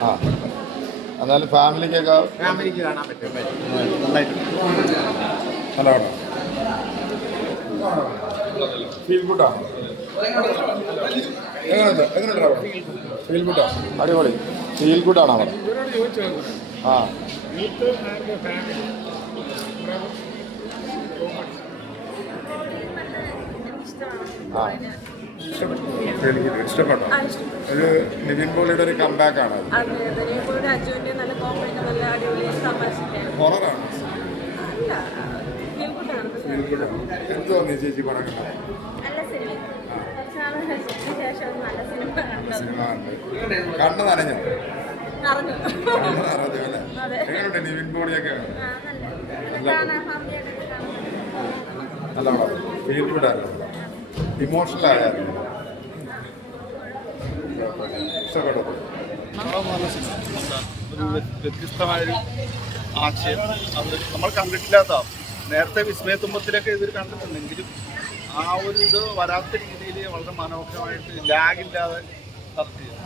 ആ. എന്നാലും ഫാമിലിക്കൊക്കെ ഫാമിലിക്ക് കാണാൻ പറ്റും. ഹലോ ഫീൽ ഗുഡാണ് എങ്ങനെയുണ്ട്? എങ്ങനെയുണ്ട് ഫീൽ ഗുഡാ അടിപൊളി. ഫീൽ ഗുഡാണ് പടം ആ. ആ. ഫീൽ ഗുഡ് ഇഷ്ടപ്പെട്ടു. ഒരു നിവിൻ പോളിയുടെ ഒരു കംബാക്ക് ആണ് അതെ. ഹൊററാണ് എന്ത് തോന്നി ചേച്ചി പടം കണ്ടത്. കണ്ണ് നനഞ്ഞോ? അതെ. നിവിൻ പോളിയൊക്കെ? നല്ല. പടം ഇമോഷണൽ ആയിരുന്നു. വ്യ- വ്യത്യസ്തമായൊരു ആശയം അത് നമ്മൾ കണ്ടിട്ടില്ലാത്ത നേരത്തെ വിസ്മയത്തുമ്പത്തിലൊക്കെ ഇതിൽ കണ്ടിട്ടുണ്ടെങ്കിലും ആ ഒരു ഇത് വരാത്ത രീതിയിൽ വളരെ മനോഹരമായിട്ട് ലാഗില്ലാതെ ചെയ്തു.